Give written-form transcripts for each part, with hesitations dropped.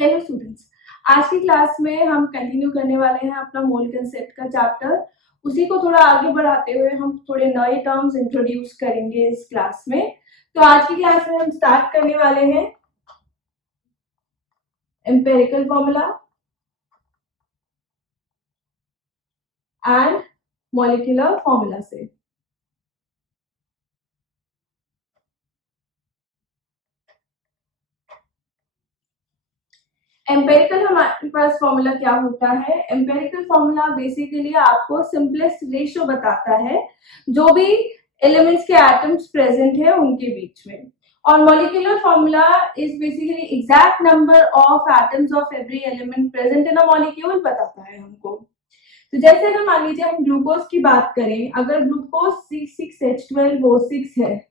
Hello students, आज की class में हम कंटिन्यू करने वाले हैं अपना मोल कंसेप्ट का चैप्टर। उसी को थोड़ा आगे बढ़ाते हुए हम थोड़े नए टर्म्स इंट्रोड्यूस करेंगे इस क्लास में। तो आज की क्लास में हम स्टार्ट करने वाले हैं empirical formula and molecular formula से। एम्पेरिकल हमारे पास फॉर्मूला क्या होता है? एम्पेरिकल फॉर्मूला बेसिकली आपको सिंपलेस्ट रेशियो बताता है जो भी एलिमेंट्स के एटम्स प्रेजेंट है उनके बीच में। और molecular formula is basically exact number of atoms of every element present in a molecule बताता है हमको। तो जैसे अगर मान लीजिए हम ग्लूकोज की बात करें, अगर ग्लूकोज 6,6H12O6 है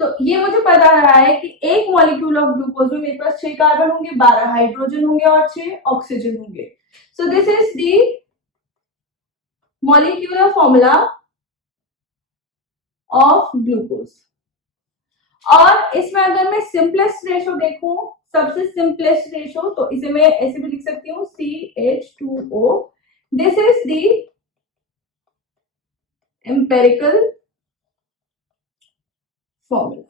तो ये मुझे पता रहा है कि एक मॉलिक्यूल ऑफ ग्लूकोज में मेरे पास 6 कार्बन होंगे, 12 हाइड्रोजन होंगे और 6 ऑक्सीजन होंगे। सो this is the molecular formula of glucose. और इसमें अगर मैं सिंपलेस्ट रेशो देखूं, सबसे सिंपलेस्ट रेशो, तो इसे मैं ऐसे भी लिख सकती हूँ CH2O। This is the empirical formula.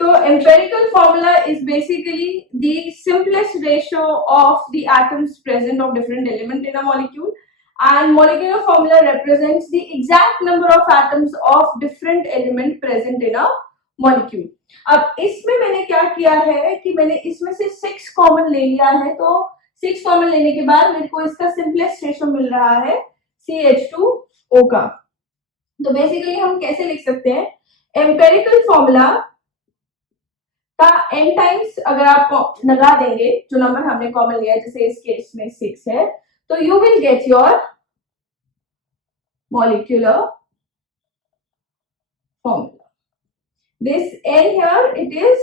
So empirical formula is basically the simplest ratio of the atoms present of different element in a molecule, and molecular formula represents the exact number of atoms of different element present in a molecule. अब इसमें मैंने क्या किया है कि मैंने इसमें से 6 कॉमन ले लिया है, तो 6 कॉमन लेने के बाद मेरे को इसका सिंपलेस्ट रेशियो मिल रहा है CH2O का। तो बेसिकली हम कैसे लिख सकते हैं? एम्पेरिकल फॉर्मूला का n टाइम्स अगर आप लगा देंगे, जो नंबर हमने कॉमन लिया है, जैसे इस केस में 6 है, तो you will get your molecular formula. This n here, it is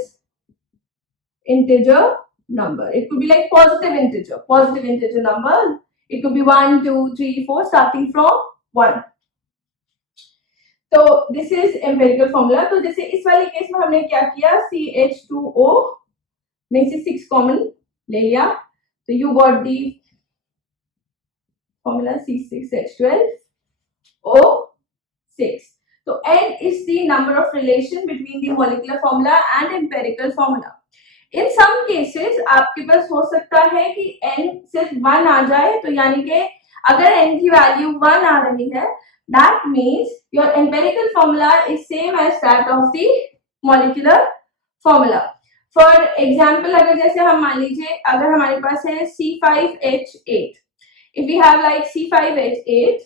integer number. It could be like positive integer number. It could be 1, 2, 3, 4 starting from 1. तो दिस इज एम्पेरिकल फॉर्मूला। तो जैसे इस वाले केस में हमने क्या किया, CH2O में से 6 कॉमन ले लिया, तो you got the formula C6H12O6। तो n is the number of relation between the molecular formula and empirical formula. In some cases आपके पास हो सकता है कि n सिर्फ 1 आ जाए, तो यानी कि अगर n की वैल्यू 1 आ रही है, that means your empirical formula is same as that of the molecular formula. For example, अगर जैसे हम मान लीजिए अगर हमारे पास है C5H8, if we have like C5H8,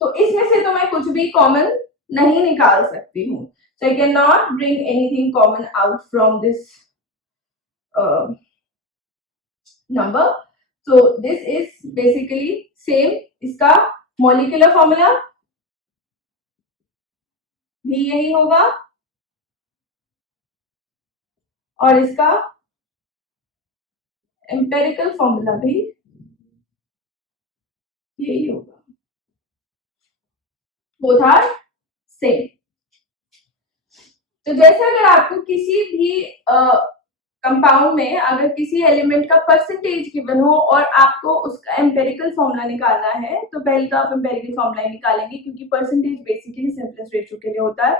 तो इसमें से तो मैं कुछ भी कॉमन नहीं निकाल सकती हूँ, so I cannot bring anything common out from this number. So this is basically same, इसका मॉलिक्यूलर फॉर्मूला भी यही होगा और इसका एम्पेरिकल फॉर्मूला भी यही होगा, बोथ आर सेम। तो जैसे अगर आपको किसी भी कंपाउंड में अगर किसी एलिमेंट का परसेंटेज गिवन हो और आपको उसका एम्पेरिकल फॉर्मूला निकालना है, तो पहले तो आप एम्पेरिकल फॉर्मूला निकालेंगे क्योंकि परसेंटेज बेसिकली सिंपलेस्ट रेशियो के लिए होता है।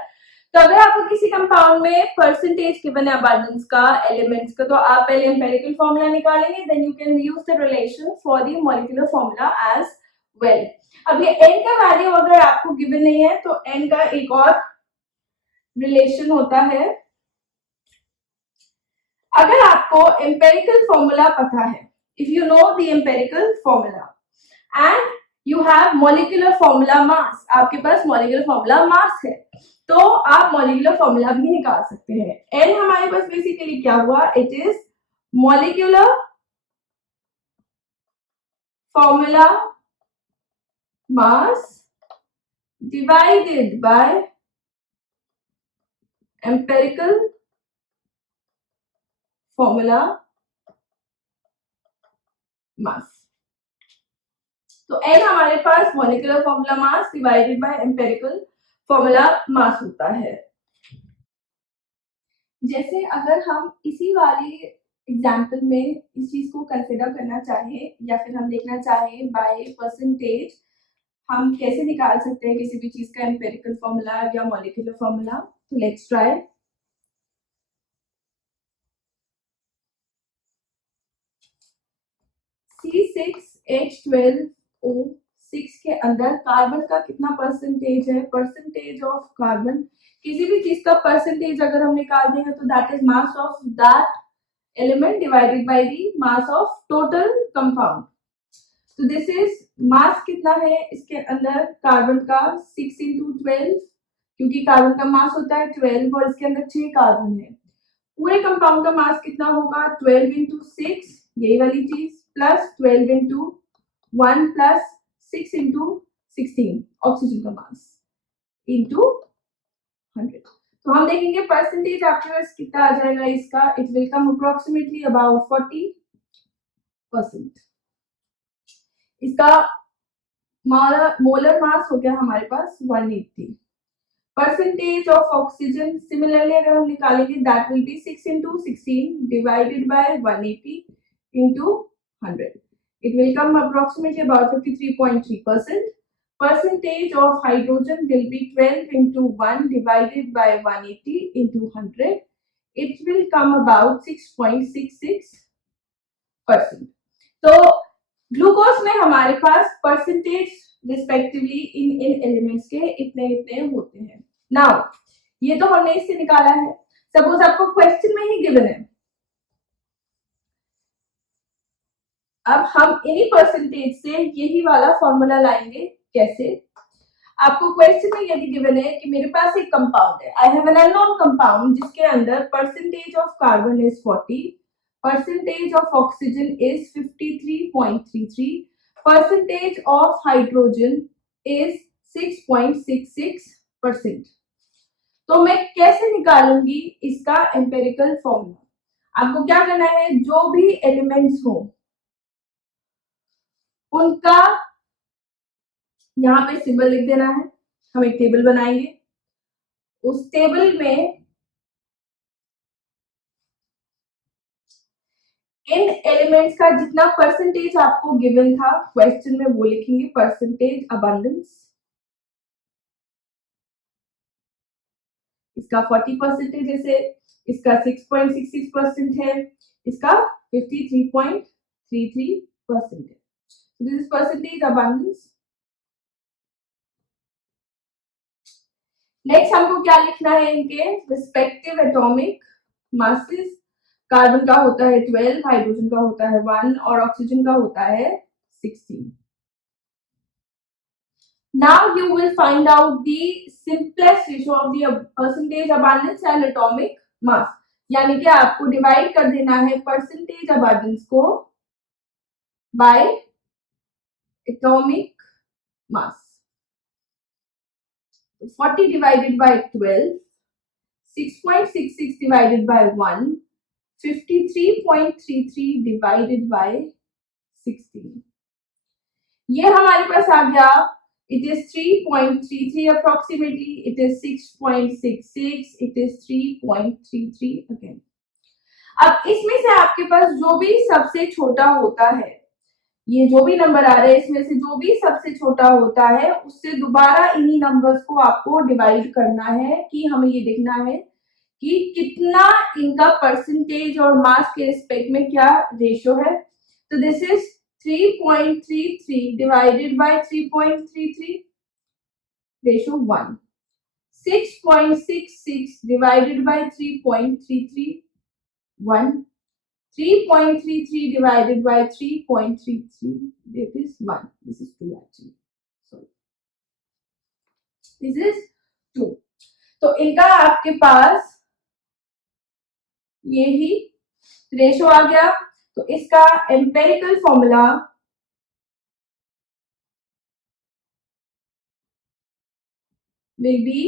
तो अगर आपको किसी कंपाउंड में परसेंटेज गिवन है अबंडेंस का, एलिमेंट्स का, तो आप पहले एम्पेरिकल फॉर्मूला निकालेंगे, then you can use the relation for the molecular formula as well. अब ये n का वैल्यू अगर आपको गिवन नहीं है तो n का एक और रिलेशन होता है। अगर आपको एम्पेरिकल फॉर्मूला पता है, if you know the empirical formula and you have molecular formula मास, आपके पास मॉलिक्यूलर फॉर्मूला मास है, तो आप मॉलिक्यूलर फॉर्मूला भी निकाल सकते हैं। एन हमारे पास बेसिकली क्या हुआ, it is molecular formula mass divided by empirical formula mass. तो n हमारे पास molecular formula mass divided by empirical formula mass होता है। जैसे अगर हम इसी वाले एग्जाम्पल में इस चीज को कंसिडर करना चाहें या फिर हम देखना चाहें बाय परसेंटेज, हम कैसे निकाल सकते हैं किसी भी चीज का एम्पेरिकल फॉर्मूला या मॉलिक्यूलर फॉर्मूला। तो लेट्स ट्राई। C6H12O6 के अंदर कार्बन का कितना परसेंटेज है? परसेंटेज ऑफ कार्बन, किसी भी चीज का परसेंटेज अगर हम निकाल देंगे तो that is mass of that element divided by the mass of total compound. तो दिस इज मास कितना है इसके अंदर कार्बन का? 6 इंटू 12, क्योंकि कार्बन का मास होता है 12 और इसके अंदर 6 कार्बन है। पूरे कंपाउंड का मास कितना होगा? 12 इंटू 6, यही वाली चीज, plus 12 into 1 plus 6 into 16 oxygen का मास इंटू 100। तो हम देखेंगे परसेंटेज आपके पास कितना आ जाएगा इसका। It will come approximately about 40%। इसका मोलर मास हो गया हमारे पास 180। परसेंटेज ऑफ ऑक्सीजन सिमिलरली अगर हम निकालेंगे that will B 6 into 16 divided by 180 into 100। It will come approximately about 53.3%. Percentage of hydrogen will be 12 into 1 divided by 180 into 100. It will come about 6.66%. तो glucose में हमारे पास percentage respectively इन elements के इतने इतने होते हैं। नाउ ये तो हमने इससे निकाला है। सपोज आपको क्वेश्चन में ही गिवन है, अब हम इन्हीं परसेंटेज से यही वाला फॉर्मूला लाएंगे। कैसे? आपको क्वेश्चन में यदि गिवन है कि मेरे पास एक कंपाउंड है, I have an unknown compound जिसके अंदर percentage of carbon is 40, percentage of oxygen is 53.33, percentage of hydrogen is 6.66%। तो मैं कैसे निकालूंगी इसका एम्पेरिकल फॉर्मूला? आपको क्या करना है, जो भी एलिमेंट्स हो उनका यहाँ पे सिंबल लिख देना है। हम एक टेबल बनाएंगे, उस टेबल में इन एलिमेंट्स का जितना परसेंटेज आपको गिवन था क्वेश्चन में वो लिखेंगे, परसेंटेज अबंडेंस। इसका 40% जैसे इसका 6.66% है, इसका 53.33% है। This is percentage abundance. Next हमको क्या लिखना है, इनके रिस्पेक्टिव एटॉमिक मासेस। कार्बन का होता है 12, हाइड्रोजन का होता है 1 और ऑक्सीजन का होता है 16। Now you will find out the simplest ratio of the percentage abundance and atomic mass। यानी कि आपको डिवाइड कर देना है परसेंटेज अबंडेंस को bye atomic mass. 40 divided by 12, 6.66 divided by 1, 53.33 divided by 16। ये हमारे पास आ गया, it is 3.33 approximately, it is 6.66, it is 3.33 again। अब इसमें से आपके पास जो भी सबसे छोटा होता है, ये जो भी नंबर आ रहे हैं इसमें से जो भी सबसे छोटा होता है उससे दोबारा इन्हीं नंबर्स को आपको डिवाइड करना है कि हमें ये देखना है कि कितना इनका परसेंटेज और मास के रिस्पेक्ट में क्या रेशियो है। तो this is 3.33 divided by 3.33 ratio 1, 6.66 divided by 3.33 1, 3.33 divided by 3.33, that is 1. This is 2 actually. Sorry. This is 2. तो इनका आपके पास यही रेशो आ गया। तो इसका empirical formula will be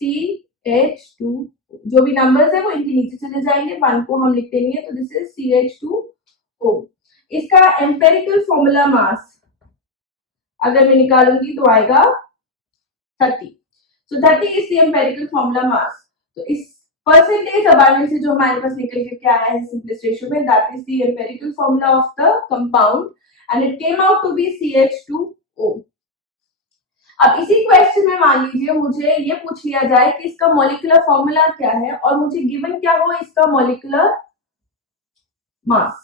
CH2, जो भी नंबर्स है वो इनके नीचे चले जाएंगे, 1 को हम लिखते नहीं है, तो दिस इज CH2O। इसका एम्पेरिकल फॉर्मूला मास अगर मैं निकालूंगी तो आएगा 30। सो 30 is the empirical formula mass. तो इस परसेंटेज अबंडेंस से जो हमारे पास निकल के आया है सिंपलेस्ट रेशियो में, that is the empirical formula of the compound and it came out to be CH2O। अब इसी क्वेश्चन में मान लीजिए मुझे ये पूछ लिया जाए कि इसका मॉलिक्यूलर फॉर्मूला क्या है और मुझे गिवन क्या हो इसका मॉलिक्यूलर मास।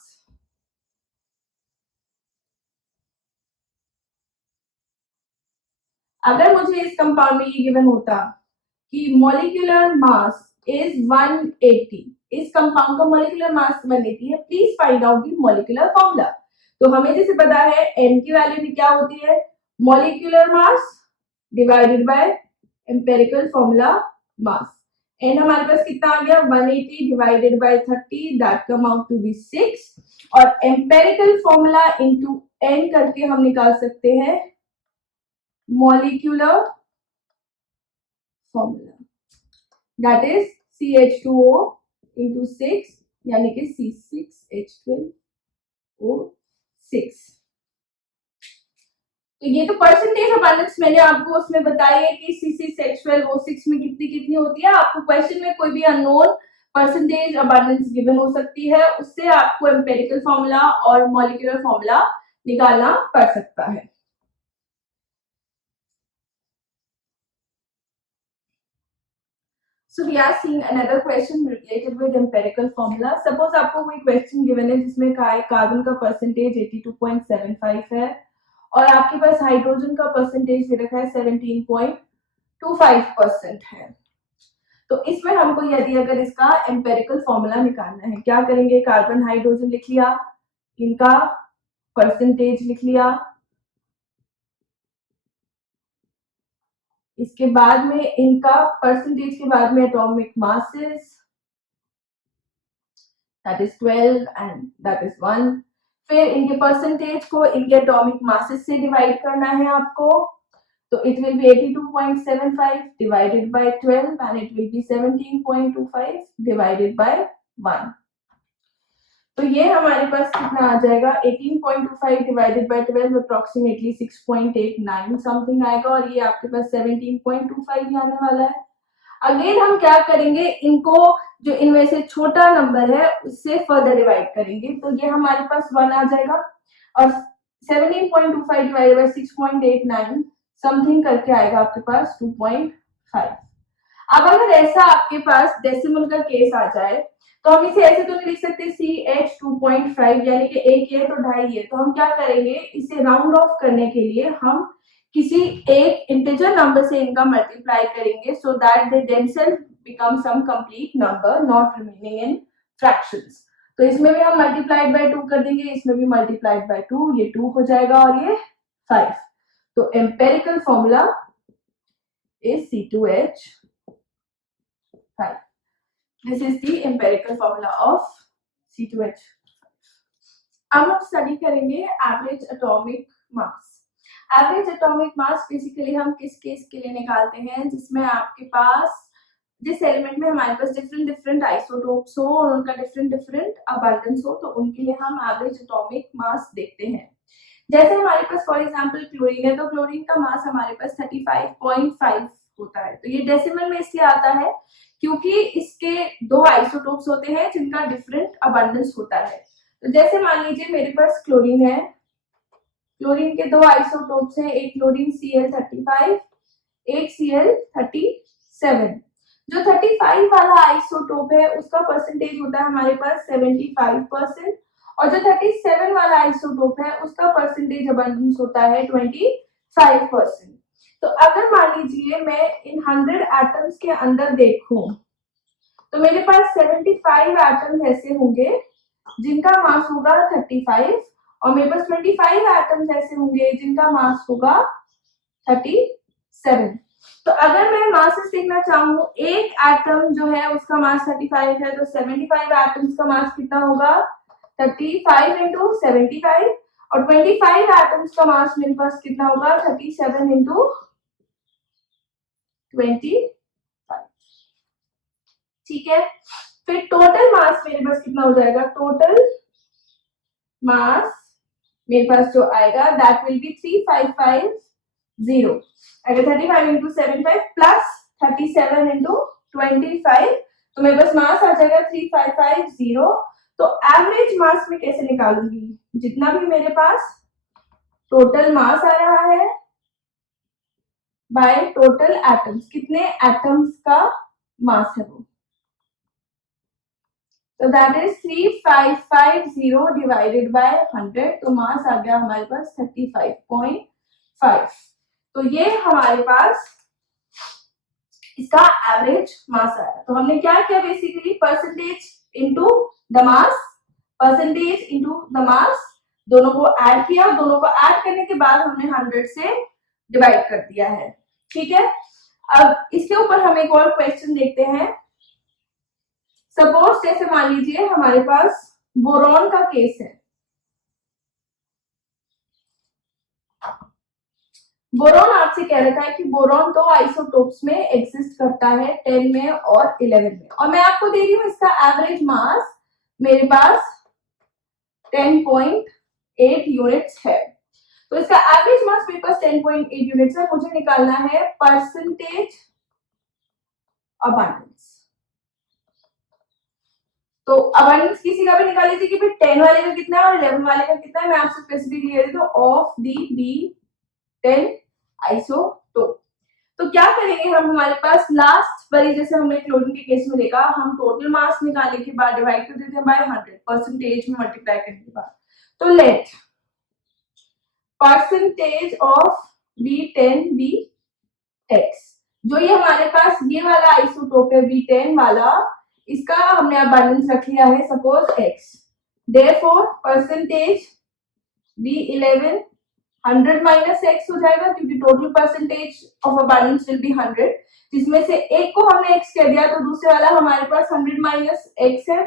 अगर मुझे इस कंपाउंड में ये गिवन होता कि मॉलिक्यूलर मास इज 180, इस कंपाउंड का मॉलिक्यूलर मास 180 है, please find out the molecular formula. तो हमें जैसे पता है n की वैल्यू क्या होती है, molecular mass divided by empirical formula mass. n हमारे पास कितना आ गया 180 divided by 30, that come out to be 6 और एम्पिरिकल फॉर्मूला इनटू n करके हम निकाल सकते हैं molecular formula, that is CH2O into 6 यानी कि C6H12O6। तो ये तो परसेंटेज अबंडेंस मैंने आपको उसमें बताई है कि C6H12O6 में कितनी कितनी होती है। आपको क्वेश्चन में कोई भी अननोन परसेंटेज अबंडेंस गिवन हो सकती है, उससे आपको एम्पिरिकल फॉर्मूला और मॉलिक्यूलर फॉर्मूला निकालना पड़ सकता है। So we are seeing another question related with empirical formula. Suppose आपको कोई क्वेश्चन गिवन है जिसमें कार्बन का परसेंटेज 82.75 है और आपके पास हाइड्रोजन का परसेंटेज दे रखा है 17.25% है। तो इसमें हमको यदि अगर इसका एम्पिरिकल फॉर्मूला निकालना है, क्या करेंगे, कार्बन हाइड्रोजन लिख लिया, इनका परसेंटेज लिख लिया, इसके बाद में इनका परसेंटेज के बाद में atomic masses, that is 12 and that is 1। फिर इनके परसेंटेज को इनके एटॉमिक मासेस से डिवाइड करना है आपको, तो it will be 82.75 divided by 12 and it will be 17.25 divided by 1। तो ये हमारे पास कितना आ जाएगा 18.25 डिवाइडेड बाय 12 अप्रोक्सीमेटली 6.89 समथिंग आएगा और ये आपके पास 17.25 आने वाला है। अगेन हम क्या करेंगे, इनको जो इनमें से छोटा नंबर है उससे फर्दर डिवाइड करेंगे, तो ये हमारे पास 1 आ जाएगा और 17.25 डिवाइडेड बाय 6.89 समथिंग करके आएगा आपके पास 2.5। अब अगर ऐसा आपके पास डेसिमल का केस आ जाए तो हम इसे ऐसे तो नहीं लिख सकते CH2.5 यानी कि एक है तो 2.5 है, तो हम क्या करेंगे, इसे राउंड ऑफ करने के लिए हम किसी एक इंटीजर नंबर से इनका मल्टीप्लाई करेंगे so that they themselves become some complete number not remaining in fractions. तो इसमें भी हम मल्टीप्लाइड बाय 2 कर देंगे, इसमें भी मल्टीप्लाइड बाय 2, ये 2 हो जाएगा और ये 5। तो empirical formula is C2H5। This is the empirical formula of C2H5. अब हम स्टडी करेंगे average atomic mass. Average atomic mass basically हम किस केस के लिए निकालते हैं, जिसमें आपके पास जिस एलिमेंट में हमारे पास डिफरेंट आइसोटोप्स हो और उनका डिफरेंट अबंडेंस हो, तो उनके लिए हम एवरेज एटॉमिक मास देखते हैं। जैसे हमारे पास फॉर एग्जांपल क्लोरीन है, तो क्लोरीन का मास हमारे पास 35.5 होता है। तो ये डेसिमल में इसलिए आता है क्योंकि इसके 2 आइसोटोप्स होते हैं जिनका डिफरेंट अबंडेंस होता है। तो जैसे मान लीजिए मेरे पास क्लोरीन है, क्लोरीन के 2 आइसोटोप्स हैं, एक क्लोरीन Cl35, एक Cl37। जो 35 वाला आइसोटोप है उसका परसेंटेज होता है हमारे पास 75% और जो 37 वाला आइसोटोप है उसका परसेंटेज अबंडेंस होता है 25%। तो अगर मान लीजिए मैं इन 100 एटम्स के अंदर देखूं तो मेरे पास 75 एटम्स ऐसे होंगे जिनका मास होगा 35 और मेरे पास 25 एटम्स ऐसे होंगे जिनका मास होगा 37। तो अगर मैं मासेस देखना चाहूँ, एक एटम जो है उसका मास 35 है तो 75 एटम्स का मास कितना होगा 35 इंटू 75 और 25 एटम्स का मास मेरे पास कितना होगा 37 इंटू 25। ठीक है, फिर टोटल मास मेरे पास कितना हो जाएगा, टोटल मास मेरे पास जो आएगा दैट विल बी 3550। अगर 35 इंटू 75 प्लस 37 इंटू 25 तो मेरे पास मास आ जाएगा 3550। तो एवरेज मास में कैसे निकालूंगी, जितना भी मेरे पास टोटल मास आ रहा है बाय टोटल एटम्स, कितने एटम्स का मास है वो, तो दैट इज 3550 डिवाइडेड बाय 100, तो मास आ गया हमारे पास 35.5। तो ये हमारे पास इसका एवरेज मास आया। तो हमने क्या किया basically, percentage into the mass, percentage into the mass, दोनों को ऐड किया, दोनों को ऐड करने के बाद हमने 100 से डिवाइड कर दिया है। ठीक है, अब इसके ऊपर हम एक और क्वेश्चन देखते हैं। सपोज जैसे मान लीजिए हमारे पास बोरॉन का केस है। बोरॉन आपसे कह रखा है कि बोरॉन दो आइसोटोप्स में एग्जिस्ट करता है, 10 में और 11 में, और मैं आपको दे रही हूं इसका एवरेज मास मेरे पास 10.8 यूनिट्स है। तो इसका एवरेज मास मेरे पास 10.8 यूनिट्स है, मुझे निकालना है परसेंटेज अबंडेंस। तो अबंडेंस किसी का भी निकाल लीजिए कि फिर 10 वाले का कितना है और 11 वाले का कितना है, मैं आपसे स्पेसिफिकली दे देती हूँ ऑफ दी B10 आइसोटोप। तो क्या करेंगे हम, हमारे पास लास्ट बारी जैसे हमने क्लोरीन के केस में देखा, हम टोटल मास निकालने के बाद डिवाइड कर देते हैं बाय 100, परसेंटेज में मल्टीप्लाई करने के बाद। तो let percentage of B10 B x, जो ये हमारे पास ये वाला आइसोटोप है B10 वाला, इसका हमने अबंडेंस रख लिया है suppose x, therefore percentage B11 100 minus x हो जाएगा, क्योंकि total percentage of abundance will be 100, जिसमें से एक को हमने x कह दिया, तो दूसरे वाला हमारे पास 100 माइनस x है।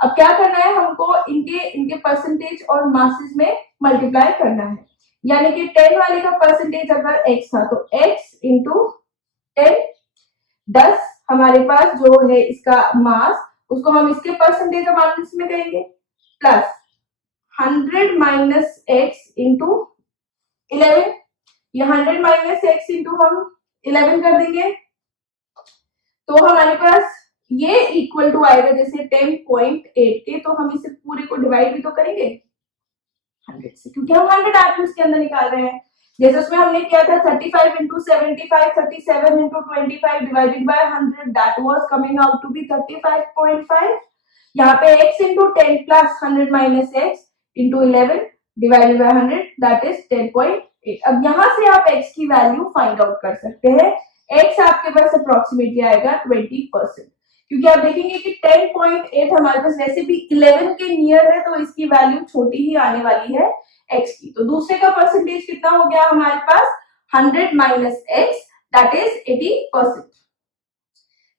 अब क्या करना है हमको, इनके परसेंटेज और मासेस में मल्टीप्लाई करना है, यानी कि 10 वाले का परसेंटेज अगर x था तो x इंटू 10, 10 हमारे पास जो है इसका मास, उसको हम इसके परसेंटेज अबंडेंस में करेंगे, प्लस 100 माइनस x इंटू 11, ये 100 माइनस x इंटू हम 11 कर देंगे, तो हमारे पास ये इक्वल टू आएगा जैसे 10.8 के, तो हम इसे पूरे को डिवाइड भी तो करेंगे 100 से, क्योंकि हम 100 एटम्स के अंदर निकाल रहे हैं। जैसे उसमें हमने किया था 35 into 75, 37 into 25 divided by 100, that was coming out to be 35.5। यहाँ पे x into 10 plus 100 minus x into 11 divided by 100, that is 10.8। अब यहाँ से आप x की वैल्यू फाइंड आउट कर सकते हैं। x आपके पास अप्रोक्सीमेटली आएगा 20%, क्योंकि आप देखेंगे कि 10.8 हमारे पास वैसे भी 11 के नियर है, तो इसकी वैल्यू छोटी ही आने वाली है x की। तो दूसरे का परसेंटेज कितना हो गया हमारे पास 100 minus x, that is 80%।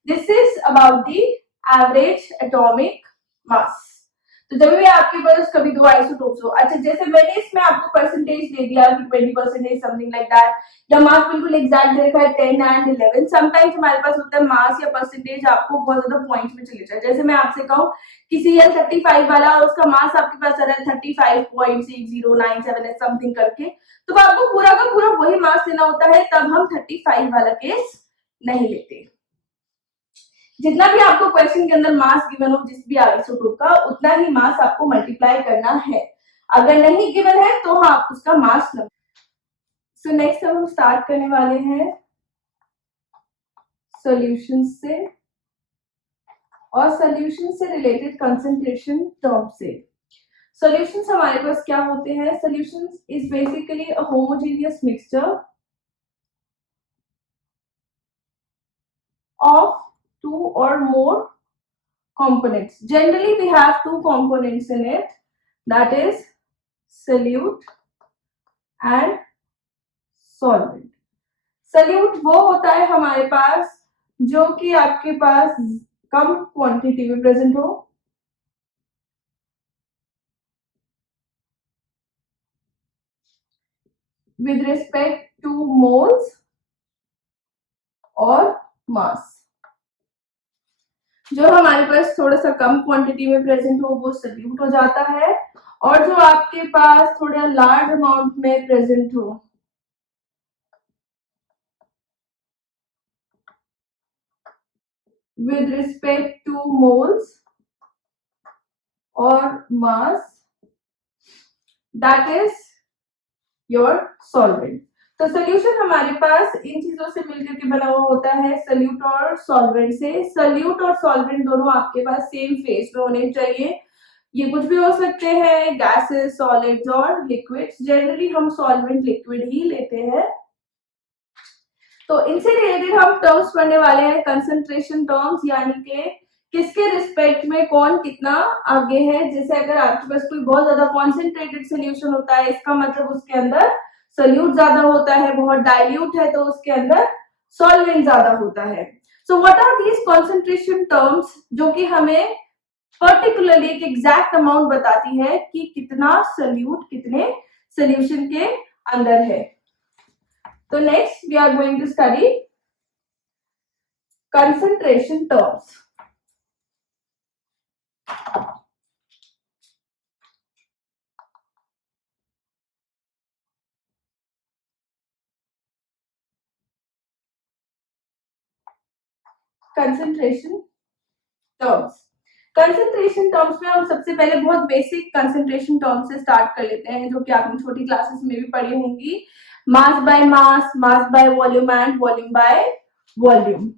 This is about the average atomic mass. तो जब भी आपके पास कभी दो आइसोटोप्स हो, अच्छा जैसे मैंने इसमें आपको परसेंटेज दे दिया कि 20% समथिंग लाइक दैट, या मास बिल्कुल एग्जैक्ट देखा है 10 एंड 11, समटाइम्स हमारे पास होता है मास या परसेंटेज आपको बहुत ज्यादा पॉइंट्स में चले जाए। जैसे मैं आपसे कहूँ कि CL35 वाला और उसका मास आपके पास आ रहा है 35.6097 समथिंग करके, तो आपको पूरा का पूरा वही मास लेना होता है, तब हम 35 वाला केस नहीं लेते। जितना भी आपको क्वेश्चन के अंदर मास गिवन हो जिस भी आइसोटोप का, उतना ही मास आपको मल्टीप्लाई करना है। अगर नहीं गिवन है तो हाँ उसका मास न। सो नेक्स्ट हम स्टार्ट करने वाले हैं सॉल्यूशन से, और सॉल्यूशन से रिलेटेड कंसंट्रेशन टर्म से। सॉल्यूशंस हमारे पास क्या होते हैं, solutions is basically a homogeneous mixture of two or more components. Generally we have two components in it, that is solute and solvent. solute वो होता है हमारे पास जो कि आपके पास कम क्वांटिटी में प्रेजेंट हो, with respect to moles और mass। जो हमारे पास थोड़ा सा कम क्वांटिटी में प्रेजेंट हो वो सल्यूट हो जाता है, और जो आपके पास थोड़ा लार्ज अमाउंट में प्रेजेंट हो with respect to moles or mass, that is your solvent. तो सोल्यूशन हमारे पास इन चीजों से मिलकर के बना हुआ होता है, सल्यूट और सॉल्वेंट से। सल्यूट और सॉल्वेंट दोनों आपके पास सेम फेज में होने चाहिए। ये कुछ भी हो सकते हैं, गैसेस, सॉलिड्स और लिक्विड्स। जनरली हम सॉल्वेंट लिक्विड ही लेते हैं। तो इनसे रिलेटेड हम टर्म्स पढ़ने वाले हैं, कंसंट्रेशन टर्म्स, यानी कि किसके रिस्पेक्ट में कौन कितना आगे है। जैसे अगर आपके पास कोई बहुत ज्यादा कॉन्सेंट्रेटेड सोल्यूशन होता है, इसका मतलब उसके अंदर सोल्यूट ज्यादा होता है, बहुत डाइल्यूट है तो उसके अंदर सॉल्वेंट ज्यादा होता है। So what are these concentration terms, जो कि हमें पर्टिकुलरली एक एग्जैक्ट अमाउंट बताती है कि कितना सोल्यूट कितने सोल्यूशन के अंदर है। तो next we are going to study concentration terms. Concentration terms, concentration terms में हम सबसे पहले बहुत बेसिक कंसंट्रेशन टर्म्स से स्टार्ट कर लेते हैं, जो कि आपने छोटी क्लासेस में भी पढ़ी होंगी। Mass by mass, mass by volume and volume by volume.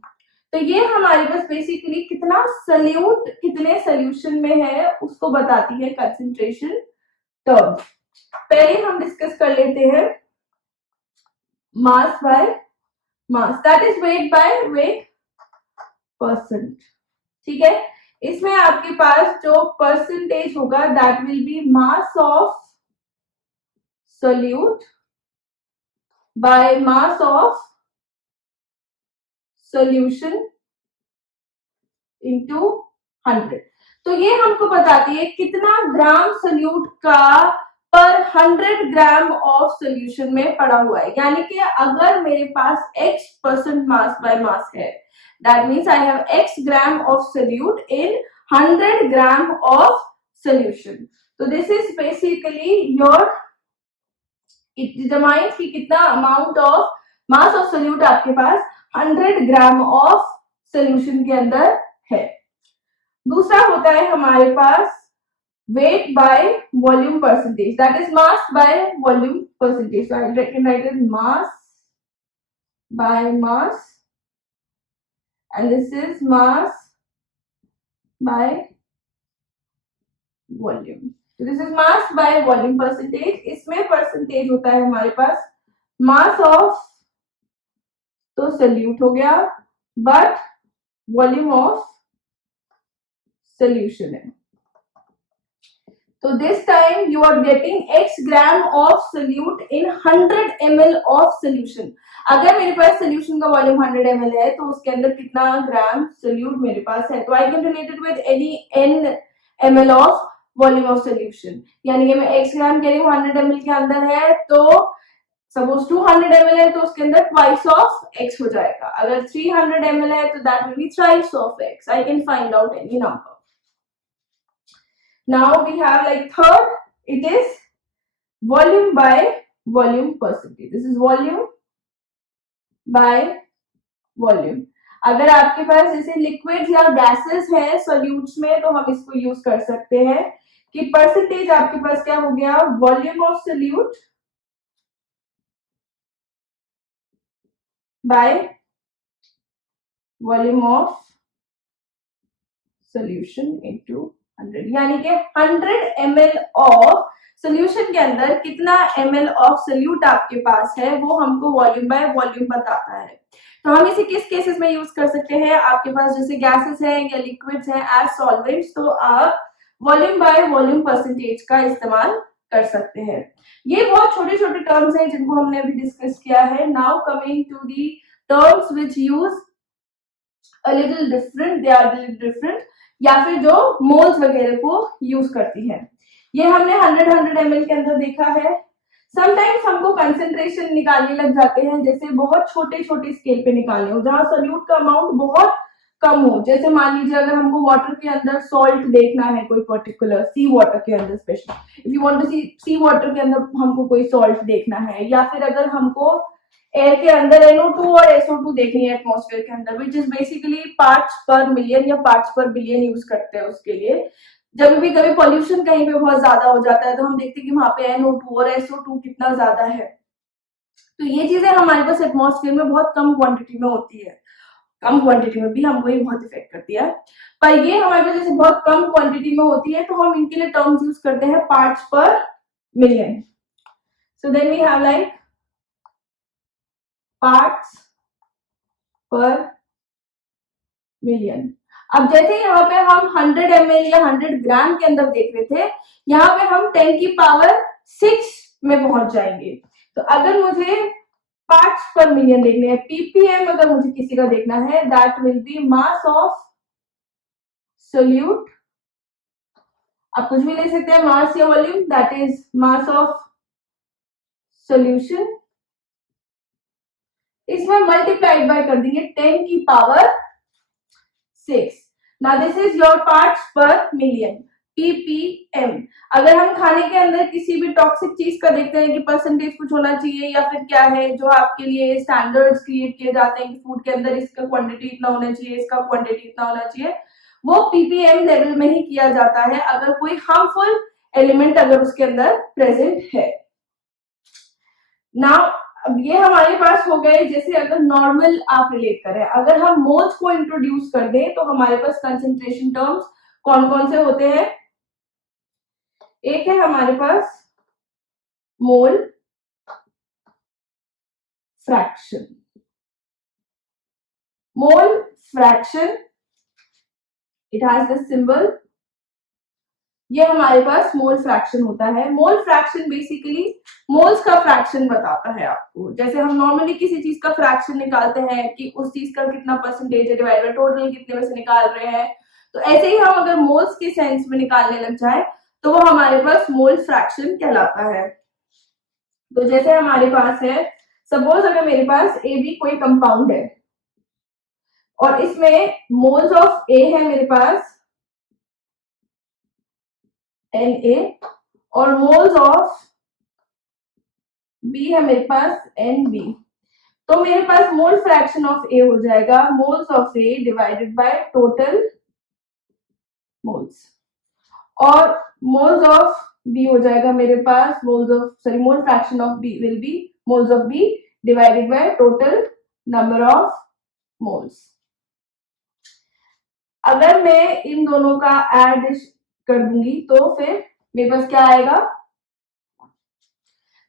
तो ये हमारे पास बेसिकली कितना सोल्यूट कितने सोल्यूशन में है उसको बताती है कंसंट्रेशन टर्म। पहले हम डिस्कस कर लेते हैं mass by mass, that is weight by weight percent. ठीक है, इसमें आपके पास जो परसेंटेज होगा that will B mass of solute bye mass of solution into 100। तो ये हमको बताती है कितना ग्राम सोल्यूट का पर 100 ग्राम ऑफ सोल्यूशन में पड़ा हुआ है। यानी कि अगर मेरे पास x% मास बाय मास है, that means I have x gram of solute in 100 gram of solution. So this is basically your, it determines कि कितना amount of mass of solute आपके पास 100 ग्राम of solution के अंदर है। दूसरा होता है हमारे पास weight by volume percentage, that is mass by volume percentage. So I can write it mass by mass, and this is mass by volume. So this is mass by volume percentage. इसमें percentage होता है हमारे पास mass of, तो solute हो गया, but volume of solution है। तो this time you are getting x gram of solute in 100 ml of solution. अगर मेरे पास सोल्यूशन का वॉल्यूम 100 ml है तो उसके अंदर कितना ग्राम सोल्यूट मेरे पास है। तो I can relate it with any n ml of volume of solution. यानी कि मैं x ग्राम कह रही हूँ 100 ml के अंदर है, तो सपोज 200 ml है तो उसके अंदर ट्वाइस ऑफ x हो जाएगा। अगर 300 ml है तो that will B thrice of x। I can find out any number. Now we have like third, it is volume by volume percentage. This is volume by volume. अगर आपके पास जैसे liquid या gases है solutes में, तो हम इसको use कर सकते हैं कि परसेंटेज आपके पास क्या हो गया, volume of solute by volume of solution into 100। यानी कि 100 ml ऑफ सोल्यूशन के अंदर कितना ml ऑफ सोल्यूट आपके पास है वो हमको वॉल्यूम बाय वॉल्यूम बताता है। तो हम इसे किस केसेस में यूज कर सकते हैं, आपके पास जैसे गैसेस है या लिक्विड्स है एज सॉल्वेंट्स, तो आप वॉल्यूम बाय वॉल्यूम परसेंटेज का इस्तेमाल कर सकते हैं। ये बहुत छोटे छोटे टर्म्स हैं जिनको हमने अभी डिस्कस किया है। Now coming to the terms which use a little different, they are little different, या फिर जो मोल्स वगैरह को यूज करती है। ये हमने 100 ml के अंदर देखा है। समटाइम्स हमको कंसेंट्रेशन निकालने लग जाते हैं, जैसे बहुत छोटे छोटे स्केल पे निकालने हो जहां सोल्यूट का अमाउंट बहुत कम हो। जैसे मान लीजिए अगर हमको वाटर के अंदर सॉल्ट देखना है, कोई पर्टिकुलर सी वाटर के अंदर, specially if you want to sea water के अंदर हमको कोई सॉल्ट देखना है, या फिर अगर हमको एयर के अंदर NO2 और SO2 देखनी है एटमॉस्फेयर के अंदर, which is basically parts per million या पार्ट्स पर बिलियन यूज करते हैं उसके लिए। जब भी कभी पॉल्यूशन कहीं पे बहुत ज्यादा हो जाता है तो हम देखते हैं कि वहां पे NO2 और SO2 कितना ज्यादा है। तो ये चीजें हमारे पास एटमॉस्फेयर में बहुत कम क्वांटिटी में होती है, कम क्वांटिटी में भी हमको ये बहुत इफेक्ट करती है, पर ये हमारे पास जैसे बहुत कम क्वांटिटी में होती है तो हम इनके लिए टर्म्स यूज करते हैं parts per million. So then we have like parts per million. अब जैसे यहाँ पे हम 100 ml या 100 ग्राम के अंदर देख रहे थे, यहाँ पे हम 10 की पावर 6 में पहुंच जाएंगे। तो अगर मुझे पार्ट्स पर मिलियन देखने हैं, ppm अगर मुझे किसी का देखना है, that will B mass of solute. आप कुछ भी ले सकते हैं, मास या volume, that is mass of solution. इसमें मल्टीप्लाइड बाय कर देंगे 10 की power 6। Now this is your parts per million, ppm। अगर हम खाने के अंदर किसी भी टॉक्सिक चीज का देखते हैं कि परसेंटेज कुछ होना चाहिए या फिर क्या है जो आपके लिए स्टैंडर्ड्स क्रिएट किए जाते हैं कि फूड के अंदर इसका क्वांटिटी इतना होना चाहिए, इसका क्वांटिटी इतना होना चाहिए, वो ppm लेवल में ही किया जाता है अगर कोई हार्मफुल एलिमेंट अगर उसके अंदर प्रेजेंट है। नाउ अब ये हमारे पास हो गए, जैसे अगर नॉर्मल आप रिलेट करें, अगर हम मोल्स को इंट्रोड्यूस कर दें तो हमारे पास कंसेंट्रेशन टर्म्स कौन कौन से होते हैं। एक है हमारे पास mole fraction, mole fraction, it has the symbol, ये हमारे पास मोल फ्रैक्शन होता है। मोल फ्रैक्शन बेसिकली मोल्स का फ्रैक्शन बताता है आपको। जैसे हम नॉर्मली किसी चीज का फ्रैक्शन निकालते हैं कि उस चीज का कितना परसेंटेज है डिवाइड बाय टोटल कितने में से निकाल रहे हैं, तो ऐसे ही हम अगर मोल्स के सेंस में निकालने लग जाए तो वो हमारे पास मोल फ्रैक्शन कहलाता है। तो जैसे हमारे पास है, सपोज अगर मेरे पास AB कोई कंपाउंड है और इसमें मोल्स ऑफ A है मेरे पास Na और मोल्स ऑफ B है मेरे पास Nb, तो मेरे पास मोल फ्रैक्शन ऑफ A हो जाएगा moles of A divided by total moles, और मोल्स ऑफ B हो जाएगा मेरे पास moles of mole fraction of B will be moles of B divided by total number of moles. अगर मैं इन दोनों का ऐड कर दूंगी तो फिर मेरे पास क्या आएगा,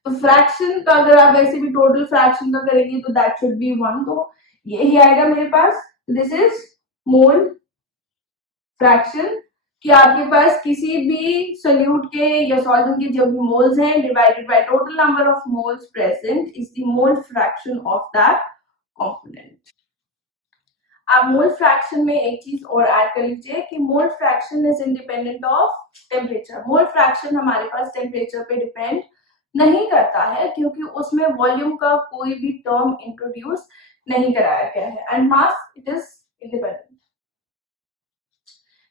तो फ्रैक्शन का अगर आप वैसे भी टोटल फ्रैक्शन का करेंगे तो दैट शुड बी 1, तो यही आएगा मेरे पास। दिस इज मोल फ्रैक्शन, कि आपके पास किसी भी सोल्यूट के या सॉल्वेंट के जो भी मोल्स हैं divided by total number of moles present is the mole fraction of that component. आप मोल फ्रैक्शन में एक चीज और ऐड कर लीजिए कि mole fraction is independent of temperature. Mole fraction हमारे पास टेम्परेचर पे डिपेंड नहीं करता है क्योंकि उसमें वॉल्यूम का कोई भी टर्म इंट्रोड्यूस नहीं कराया गया है, and mass it is independent.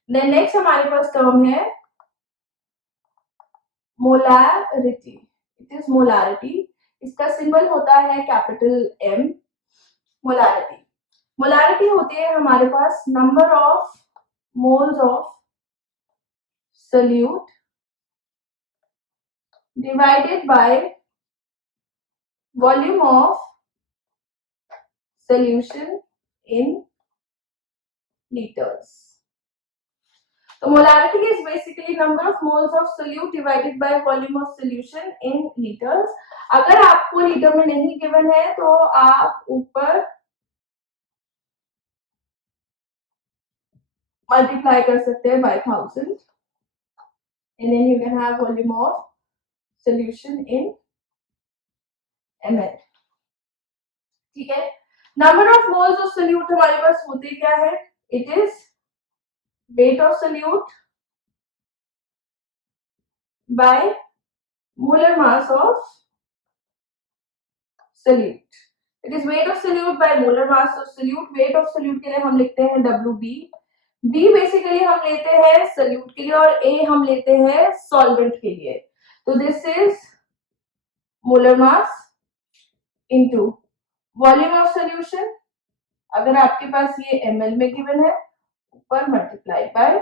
Then next हमारे पास टर्म है मोलैरिटी, इट इज मोलैरिटी, इसका सिंबल होता है कैपिटल M। मोलैरिटी, मोलैरिटी होती है हमारे पास number of moles of solute divided by volume of solution in litres. तो molarity is basically number of moles of solute divided by volume of solution in litres. अगर आपको litre में नहीं given है तो आप ऊपर मल्टीप्लाई कर सकते हैं bye 1000 and then you can have volume of solution in ml। ठीक है, number of moles of solute हमारे पास होते क्या है, it is weight of solute by molar mass of solute. It is weight of solute by molar mass of solute. Wait of solute के लिए हम लिखते हैं WB। B बेसिकली हम लेते हैं सोल्यूट के लिए और A हम लेते हैं सॉल्वेंट के लिए। तो this is molar mass into volume of solution, अगर आपके पास ये ml में गिवन है, ऊपर मल्टीप्लाई बाय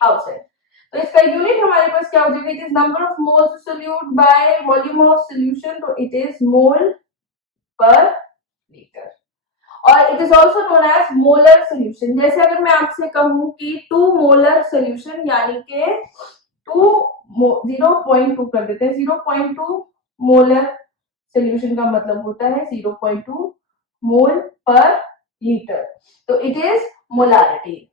1000, तो इसका यूनिट हमारे पास क्या हो जाएगा, it is number of moles solute by volume of solution, तो it is mole per litre, और it is also known as molar solution. जैसे अगर मैं आपसे कहूं कि 2 मोलर सोल्यूशन, यानी कि 0.2 कर देते हैं, 0.2 मोलर सोल्यूशन का मतलब होता है 0.2 मोल पर लीटर, तो it is molarity.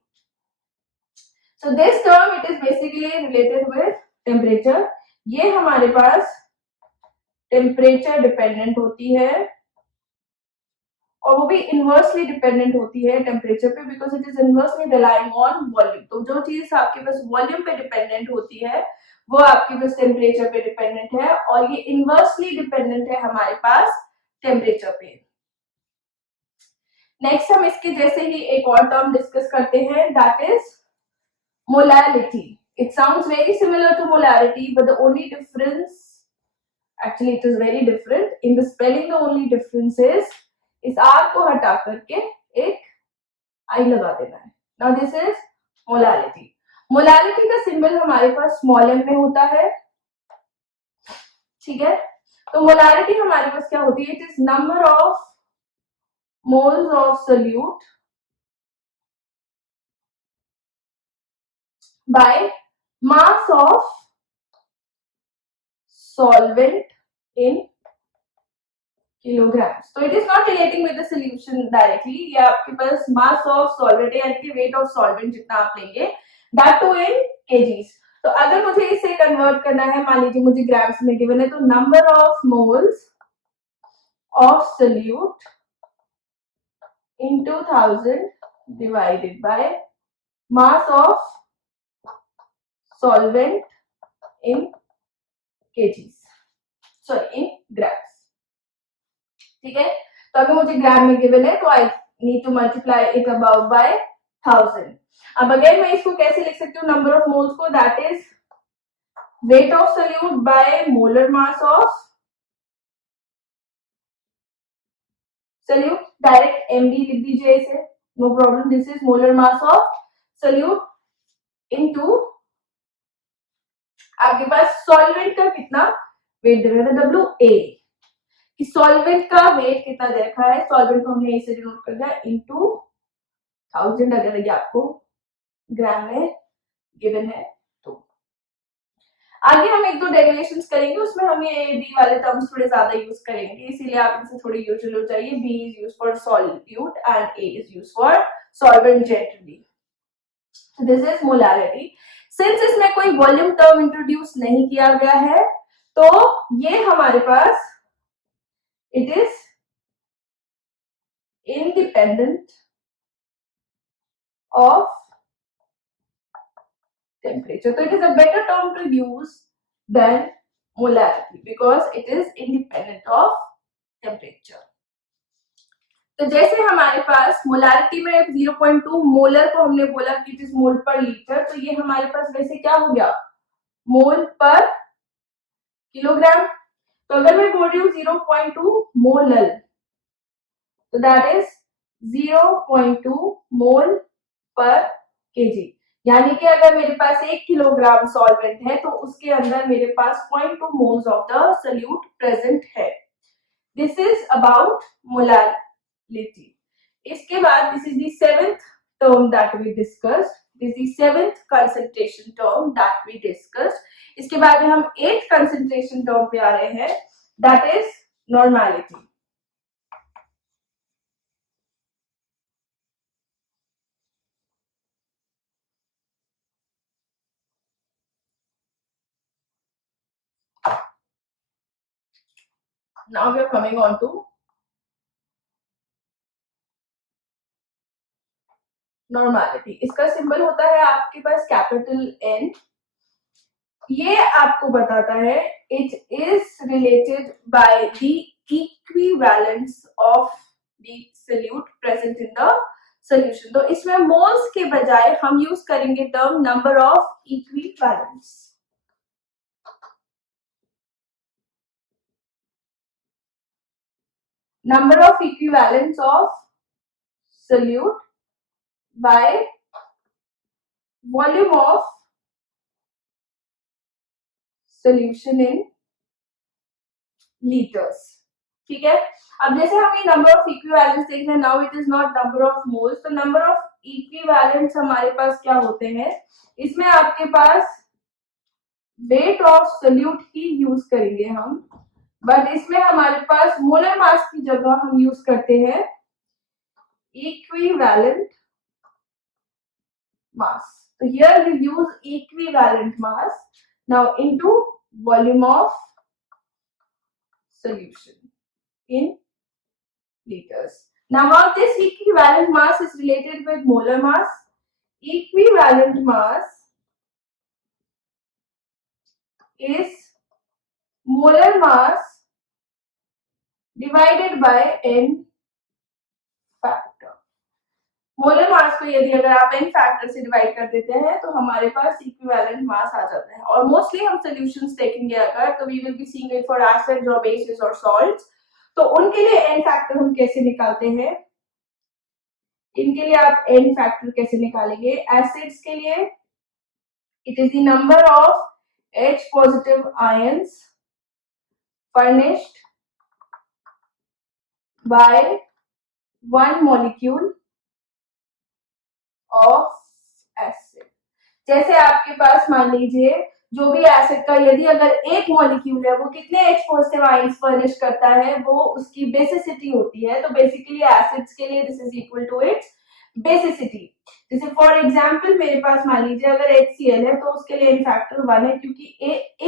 So this term it is basically related with temperature. ये हमारे पास टेम्परेचर डिपेंडेंट होती है, और वो भी इनवर्सली डिपेंडेंट होती है टेम्परेचर पे, because it is inversely relying on volume. तो जो चीज आपके पास वॉल्यूम पे डिपेंडेंट होती है वो आपके पास टेम्परेचर पे डिपेंडेंट है, और ये इनवर्सली डिपेंडेंट है हमारे पास टेम्परेचर पे। नेक्स्ट हम इसके जैसे ही एक और टर्म डिस्कस करते हैं, that is molality. It sounds very similar to molarity, but the only difference, actually it is very different in the spelling. The only difference is इस R को हटा करके एक I लगा देना है। Now this is molality. molality का symbol हमारे पास स्मॉल m में होता है, ठीक है। तो molality हमारे पास क्या होती है, it is number of moles of solute by mass of solvent in kilograms. So it is not relating with the solution directly. ये आपके पास mass of solvent है, यानी कि weight of solvent जितना आप लेंगे, that too in kgs. तो अगर मुझे इसे कन्वर्ट करना है, मान लीजिए मुझे ग्राम्स में गिवन है, तो number of moles of solute into 1000 divided by mass of solvent in kgs, sorry in grams, ठीक है। तो अगर मुझे ग्राम में गिवन है तो I need to multiply it about by 1000। अब अगेन मैं इसको कैसे लिख सकती हूँ, नंबर ऑफ मोल्स को, that is weight of solute by molar mass of solute, direct md लिख दीजिए इसे, no problem. This is molar mass of solute into आपके पास सॉल्वेंट का कितना वेट दे रखा है, WA, कि सॉल्वेंट का वेट कितना दे रखा है, सॉल्वेंट को हमने इसे डिनोट कर दिया इनटू 1000, अगर ये आपको ग्राम में गिवन है तो। आगे हम एक दो डेरिवेशंस करेंगे, उसमें हम ये बी वाले टर्म्स थोड़े ज्यादा यूज करेंगे, इसीलिए आप इनसे थोड़े यूजुअल हो जाइए। B is use for solute and A is use for solvent generally. This is molarity. Since इसमें कोई वॉल्यूम टर्म इंट्रोड्यूस नहीं किया गया है, तो ये हमारे पास it is independent of temperature. So it is a better term to use than molarity because it is independent of temperature. तो जैसे हमारे पास मोलारिटी में 0.2 मोलर को हमने बोला कि it is mole per litre, तो ये हमारे पास वैसे क्या हो गया, मोल पर किलोग्राम। तो अगर मैं बोल रही हूँ 0.2 मोलर, तो दैट इज 0.2 मोल पर केजी, यानी कि अगर मेरे पास 1 किलोग्राम सॉल्वेंट है तो उसके अंदर मेरे पास 0.2 moles of the solute present है। This is about molarity. इसके बाद this is the seventh term that we discussed, this is the seventh concentration term that we discussed. इसके बाद में हम 8th कंसंट्रेशन टर्म पे आ रहे हैं, that is normality. Now we are coming on to normality. इसका सिंबल होता है आपके पास कैपिटल N। ये आपको बताता है it is related by the equivalence of the solute present in the solution. तो इसमें मोल्स के बजाय हम यूज करेंगे term number of equivalence. number of equivalents of solute by volume of solution in liters. ठीक है, अब जैसे हम ये नंबर ऑफ इक्विवेलेंट्स देख रहे हैं, now it is not number of moles, तो नंबर ऑफ इक्विवेलेंट्स हमारे पास क्या होते हैं, इसमें आपके पास वेट ऑफ सोल्यूट ही यूज करेंगे हम, बट इसमें हमारे पास मोलर मास की जगह हम यूज करते हैं इक्विवेलेंट मास. तो here we use equivalent mass now into volume of solution in liters. Now how this equivalent mass is related with molar mass? Equivalent mass is molar mass divided by n factor. Molar mass को यदि अगर आप n factor से divide कर देते हैं तो हमारे पास इक्विवेलेंट मास आ जाता है. और मोस्टली हम सॉल्यूशंस देखेंगे अगर, तो we will be seeing it for acids और बेसिस और सॉल्ट्स. तो उनके लिए n फैक्टर हम कैसे निकालते हैं, इनके लिए आप n फैक्टर कैसे निकालेंगे. एसिड्स के लिए it is the number of H positive ions furnished by one molecule of acid. जैसे आपके पास मान लीजिए जो भी एसिड का यदि अगर एक मॉलिक्यूल है वो कितने H पॉजिटिव आयंस फर्निश करता है, वो उसकी बेसिसिटी होती है. तो बेसिकली एसिड्स के लिए this is equal to its basicity. जैसे फॉर एग्जांपल मेरे पास मान लीजिए अगर HCl है तो उसके लिए n फैक्टर 1 है, क्योंकि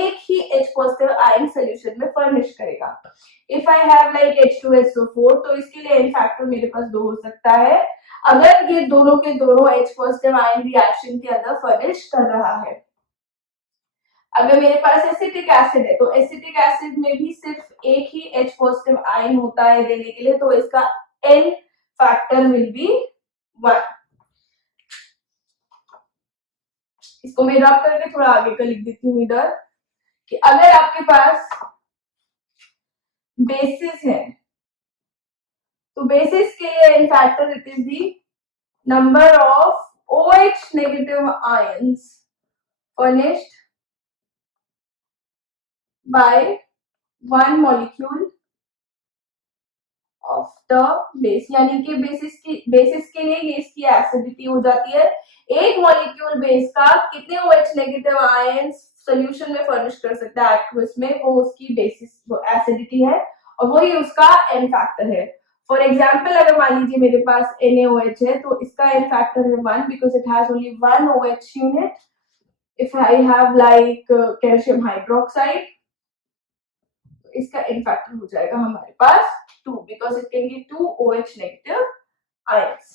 एक ही H पॉजिटिव आयन सॉल्यूशन में फर्निश करेगा. If I have like H2SO4 तो इसके लिए n फैक्टर मेरे पास 2 हो सकता है अगर ये दोनों के दोनों H पॉजिटिव आयन रिएक्शन के अंदर फर्निश कर रहा है. अगर मेरे पास एसिटिक एसिड है तो एसिटिक एसिड में भी सिर्फ एक ही H पॉजिटिव आयन होता है देने के लिए, तो इसका n फैक्टर विल बी 1. इसको मैं ड्रॉप करके थोड़ा आगे का लिख देती हूँ इधर, कि अगर आपके पास बेसिस है तो बेसिस के लिए n factor it is the number of OH negative ions furnished by one molecule of the base. यानी कि बेसिस के लिए ये इसकी एसिडिटी हो जाती है. एक मॉलिक्यूल बेस का कितने OH नेगेटिव आयंस सॉल्यूशन में फर्निश कर सकता है एक्वस में, वो उसकी बेसिस वो एसिडिटी है और वही उसका n फैक्टर है. फॉर एग्जांपल अगर मान लीजिए मेरे पास NaOH है तो इसका n फैक्टर है 1 because it has only one OH unit. If I have like calcium hydroxide तो इसका n फैक्टर हो जाएगा हमारे पास 2 because it can give 2 OH negative ions.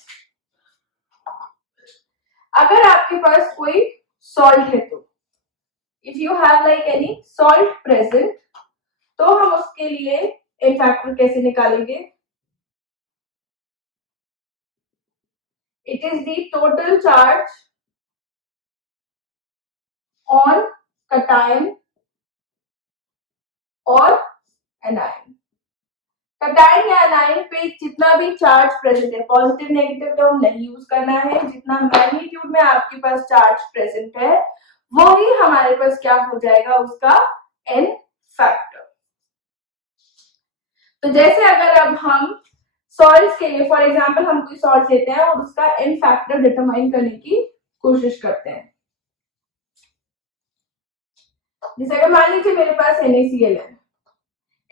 अगर आपके पास कोई सॉल्ट है तो if you have like any salt present तो हम उसके लिए n फैक्टर कैसे निकालेंगे. It is the total charge on cation और anion. कटायन या अनायन पे जितना भी चार्ज प्रेजेंट है, पॉजिटिव नेगेटिव टर्म नहीं यूज करना है, जितना मैग्नीट्यूड में आपके पास चार्ज प्रेजेंट है वो ही हमारे पास क्या हो जाएगा उसका n फैक्टर. तो जैसे अगर अब हम सॉल्ट्स के लिए फॉर एग्जांपल हम कोई सॉल्ट लेते हैं और उसका n फैक्टर डिटरमाइन करने की कोशिश करते हैं. जैसे अगर मान लीजिए मेरे पास NaCl है,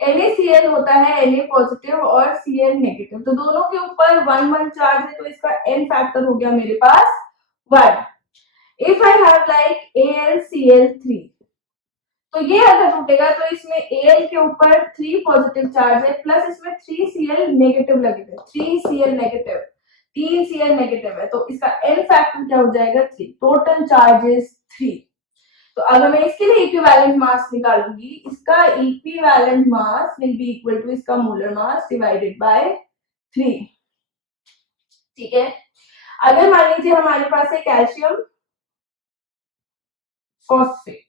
NaCl होता है Na पॉजिटिव और Cl नेगेटिव, तो दोनों के ऊपर 1 चार्ज है तो इसका n फैक्टर हो गया मेरे पास 1. If I have like AlCl3 तो ये अगर टूटेगा तो इसमें Al के ऊपर 3 पॉजिटिव चार्ज है प्लस इसमें 3Cl नेगेटिव लगेगा, 3Cl नेगेटिव 3Cl नेगेटिव है तो इसका n फैक्टर क्या हो जाएगा 3. Total charges 3. तो अगर मैं इसके लिए इक्विवेलेंट मास निकालूंगी, इसका equivalent mass will be equal to इसका मोलर मास डिवाइडेड बाय 3. ठीक है, अगर मान लीजिए हमारे पास है calcium phosphate,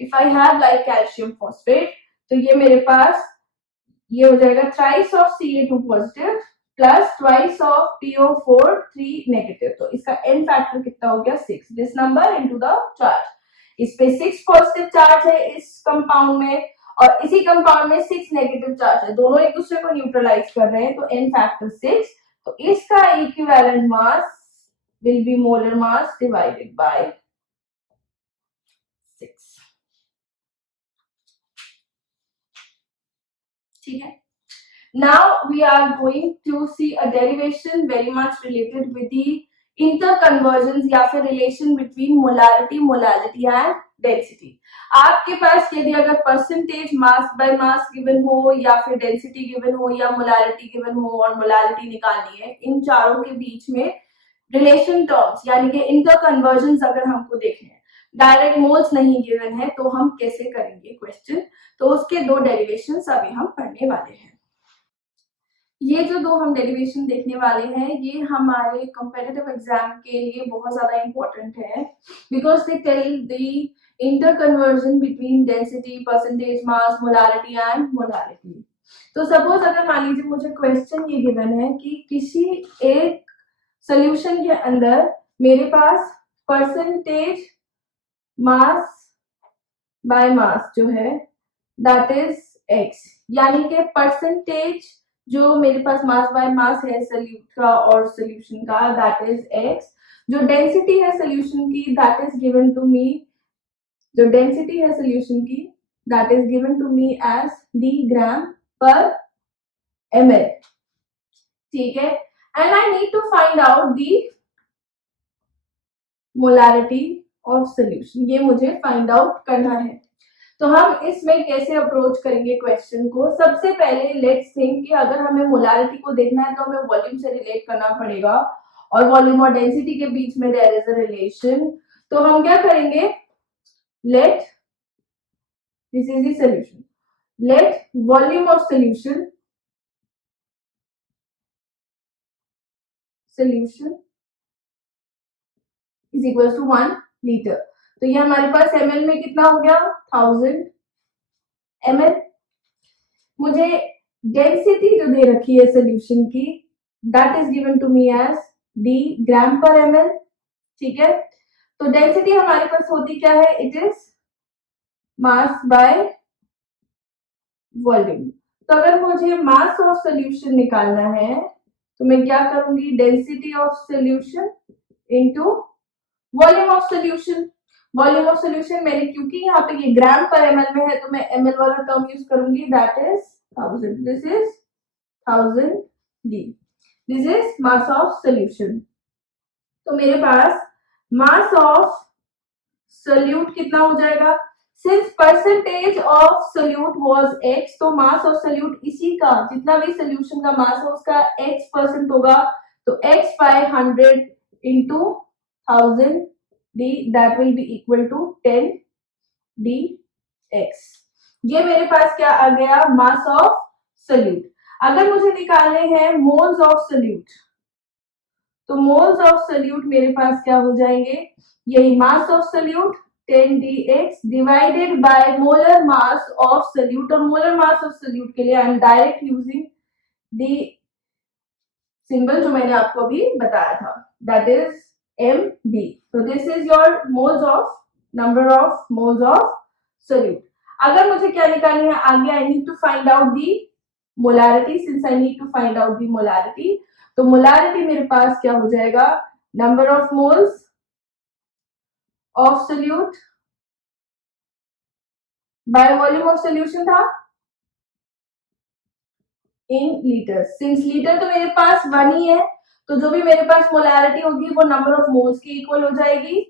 if I have like calcium phosphate तो ये मेरे पास ये हो जाएगा thrice of Ca2 positive plus twice of PO4 3 negative. तो इसका n फैक्टर कितना हो गया 6, this number into the charge. इस पे 6 पॉजिटिव चार्ज है इस कंपाउंड में और इसी कंपाउंड में 6 नेगेटिव चार्ज है, दोनों एक दूसरे को न्यूट्रलाइज कर रहे हैं, तो n फैक्टर 6। तो इसका equivalent mass will B molar mass divided bye 6। ठीक है। Now we are going to see a derivation very much related with the interconversions या फिर relation between molarity, molality and density। आपके पास यदि अगर percentage mass by mass given हो या फिर डेंसिटी गिवन हो या मोलारिटी गिवन हो और मोलारिटी निकालनी है, इन चारों के बीच में रिलेशन टर्म्स यानी कि इंटरकन्वर्जन अगर हमको देखने हैं, डायरेक्ट मोल्स नहीं गिवन है, तो हम कैसे करेंगे क्वेश्चन। तो उसके दो डेरिवेशंस अभी हम पढ़ने वाले हैं। ये जो दो हम डेरिवेशन देखने वाले हैं ये हमारे कंपेटिटिव एग्जाम के लिए बहुत ज्यादा इंपॉर्टेंट है, because they tell the interconversion between density, percentage mass, molarity and molarity. तो सपोज अगर मान लीजिए मुझे क्वेश्चन ये गिवन है कि किसी एक सोल्यूशन के अंदर मेरे पास परसेंटेज मास बाय मास जो है दैट इज x, यानी कि परसेंटेज जो मेरे पास मास बाय मास है सोल्यूट का और सोल्यूशन का दैट इज x, जो डेंसिटी है सोल्यूशन की that is given to me, जो डेंसिटी है सोल्यूशन की that is given to me as d gram per ml। ठीक है, and I need to find out the molarity of solution, ये मुझे फाइंड आउट करना है। तो हम इसमें कैसे अप्रोच करेंगे क्वेश्चन को। सबसे पहले लेट्स थिंक कि अगर हमें मोलारिटी को देखना है तो हमें वॉल्यूम से रिलेट करना पड़ेगा और वॉल्यूम और डेंसिटी के बीच में देयर इज अ रिलेशन। तो हम क्या करेंगे, let this is the solution, let volume of solution is equal to 1 litre. तो ये हमारे पास ml में कितना हो गया 1000 ml। मुझे डेंसिटी जो दे रखी है सोल्यूशन की that is given to me as d gram per ml। ठीक है, तो डेंसिटी हमारे पास होती क्या है, it is mass by volume. तो अगर मुझे मास ऑफ सोल्यूशन निकालना है तो मैं क्या करूंगी, density of solution into volume of solution. Volume of solution मैंने क्योंकि यहाँ पे ये ग्राम पर ml में है तो मैं ml वाला टर्म यूज करूंगी that is 1000, this is 1000 d, this is mass of solution. तो मेरे पास मास ऑफ सोल्यूट कितना हो जाएगा, since percentage of solute was x, तो मास ऑफ सोल्यूट इसी का जितना भी सोल्यूशन का मास है उसका x% होगा, तो x by 100 into 1000 d that will be equal to 10 dx। ये मेरे पास क्या आ गया, मास ऑफ सोल्यूट। अगर मुझे निकालने हैं मोल्स ऑफ सोल्यूट, तो मोल्स ऑफ सोल्यूट मेरे पास क्या हो जाएंगे, यही मास of solute 10 dx divided by molar mass of solute. और मोलर मास ऑफ सोल्यूट के लिए I am direct using the symbol जो मैंने आपको अभी बताया था that is mb। so this is your moles of number of moles of solute। अगर मुझे क्या निकालनी है आगे, I need to find out the molarity, since I need to find out the molarity, तो मोलारिटी मेरे पास क्या हो जाएगा, number of moles of solute by volume of solution था इन लीटर। सिंस लीटर तो मेरे पास 1 ही है तो जो भी मेरे पास मोलारिटी होगी वो नंबर ऑफ मोल्स की इक्वल हो जाएगी।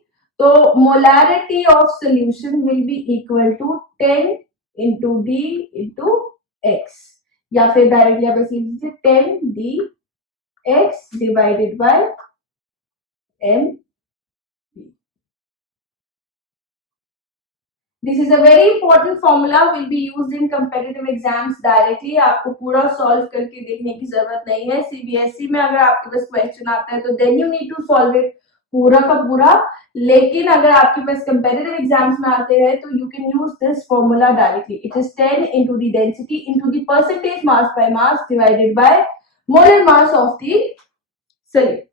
तो molarity of solution will be equal to 10 into D into X, या फिर डायरेक्टली आप ऐसे लीजिए 10 D X divided by M. This is a very important formula will be used in competitive exams directly। आपको पूरा सॉल्व करके देखने की जरूरत नहीं है। सीबीएसई में अगर आपके पास क्वेश्चन आता है तो then you need to solve it पूरा का पूरा। लेकिन अगर आपके पास कंपेटिटिव एग्जाम्स में आते हैं तो you can use this formula directly. It is 10 into the density into the percentage mass by mass divided by molar mass of the solute.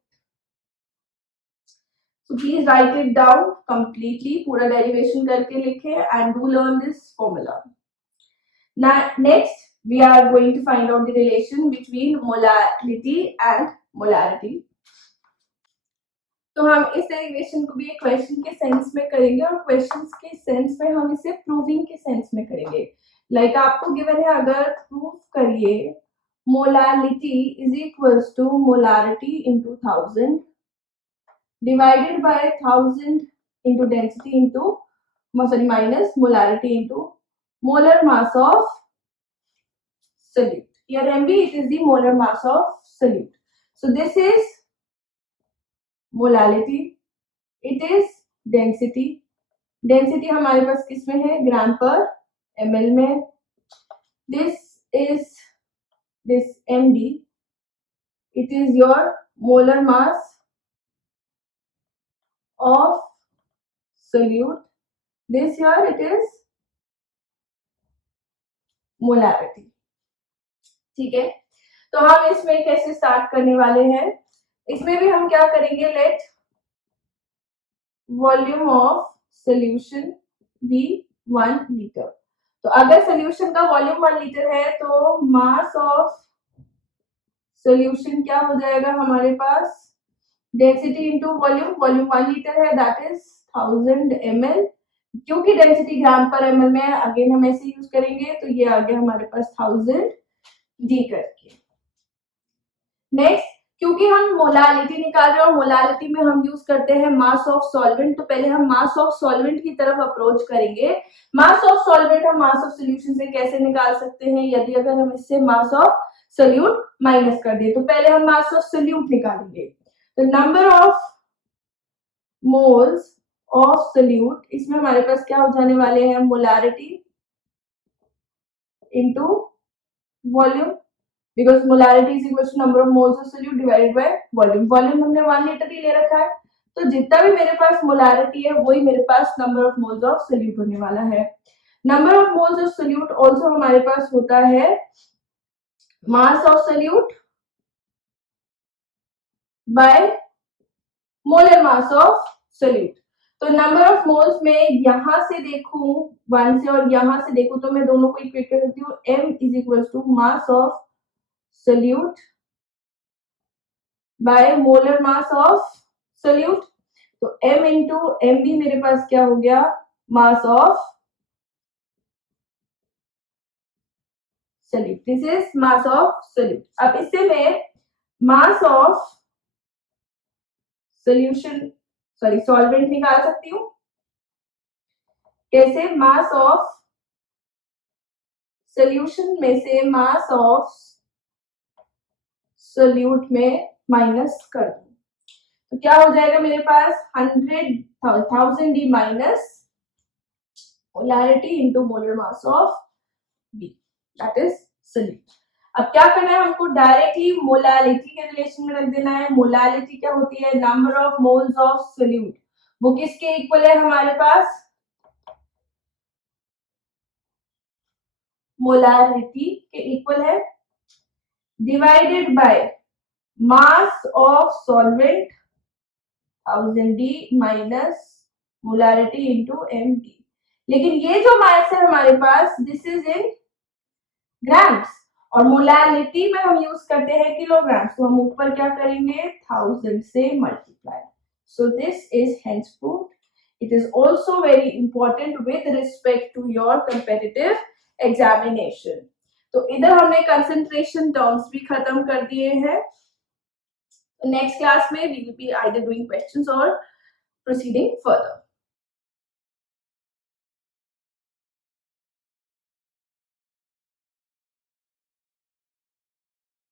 So please write it down completely, पूरा derivation करके लिखें and do learn this formula. Now next we are going to find out the relation between molality and molarity. तो हम इस derivation को भी एक question के सेंस में करेंगे और क्वेश्चंस के सेंस में हम इसे प्रूविंग के सेंस में करेंगे. लाइक आपको गिवन है, अगर प्रूव करिए molality is equals to molarity into 1000 divided by 1000 into density into minus molarity into molar mass of solute. Here MB, it is the molar mass of solute. So this is molality, it is density. Density हमारे पास किस में है, ग्राम per ml में. This is this MD, it is your molar mass of solute. This here it is molarity. ठीक है, तो हम इसमें कैसे स्टार्ट करने वाले हैं. इसमें भी हम क्या करेंगे, let volume of solution be 1 litre. तो अगर सोल्यूशन का वॉल्यूम 1 लीटर है तो मास ऑफ सोल्यूशन क्या हो जाएगा हमारे पास, density into volume. Volume 1 litre है, दैट इज 1000 ml. क्योंकि डेंसिटी ग्राम पर ml में, अगेन हम ऐसे यूज करेंगे, तो ये आ गया हमारे पास 1000 डी करके. नेक्स्ट, क्योंकि हम मोलालिटी निकाल रहे हैं और मोलालिटी में हम यूज करते हैं मास ऑफ सॉल्वेंट, तो पहले हम मास ऑफ सॉल्वेंट की तरफ अप्रोच करेंगे. मास ऑफ सॉल्वेंट हम मास ऑफ सोल्यूशन से कैसे निकाल सकते हैं, यदि अगर हम इससे मास ऑफ सोल्यूट माइनस कर दें. तो पहले हम मास ऑफ सोल्यूट निकालेंगे. तो number of moles of solute, इसमें हमारे पास क्या हो जाने वाले हैं, molarity into volume, because molarity is equal to number of moles of solute divided by volume. Volume हमने 1 लीटर ही ले रखा है, तो जितना भी मेरे पास मोलारिटी है वही मेरे पास number of moles of solute होने वाला है. Number of moles of solute also हमारे पास होता है mass of solute by molar mass of solute. तो नंबर ऑफ मोल्स में यहां से देखूं 1 से और यहां से देखूं तो मैं दोनों को इक्वेट कर सकती हूँ. m is equal to mass of solute by molar mass of solute. तो m इंटू एम भी मेरे पास क्या हो गया, mass of solute. This is mass of solute. अब इससे मैं मास ऑफ सोल्यूशन सॉल्वेंट निकाल सकती हूँ. कैसे, मास ऑफ सोल्यूशन में से मास ऑफ सोल्यूट में माइनस कर दूं तो क्या हो जाएगा मेरे पास, 1000 D minus molarity into molar mass of B, that is solute. अब क्या करना है हमको, डायरेक्टली मोलालिटी के रिलेशन में रख देना है. मोलालिटी क्या होती है, number of moles of solute. वो किसके इक्वल है हमारे पास, मोलारिटी के इक्वल है, divided by mass of solvent 1000 D minus molarity into M D. लेकिन ये जो मास है हमारे पास, दिस इज इन ग्राम्स और मोलालिटी में हम यूज करते हैं किलोग्राम. तो हम ऊपर क्या करेंगे, 1000 से multiply. So this is hence proved. It is also very important with respect to your competitive examination. तो इधर हमने कंसंट्रेशन टर्म्स भी खत्म कर दिए हैं. नेक्स्ट क्लास में we will be either doing questions और प्रोसीडिंग फर्दर.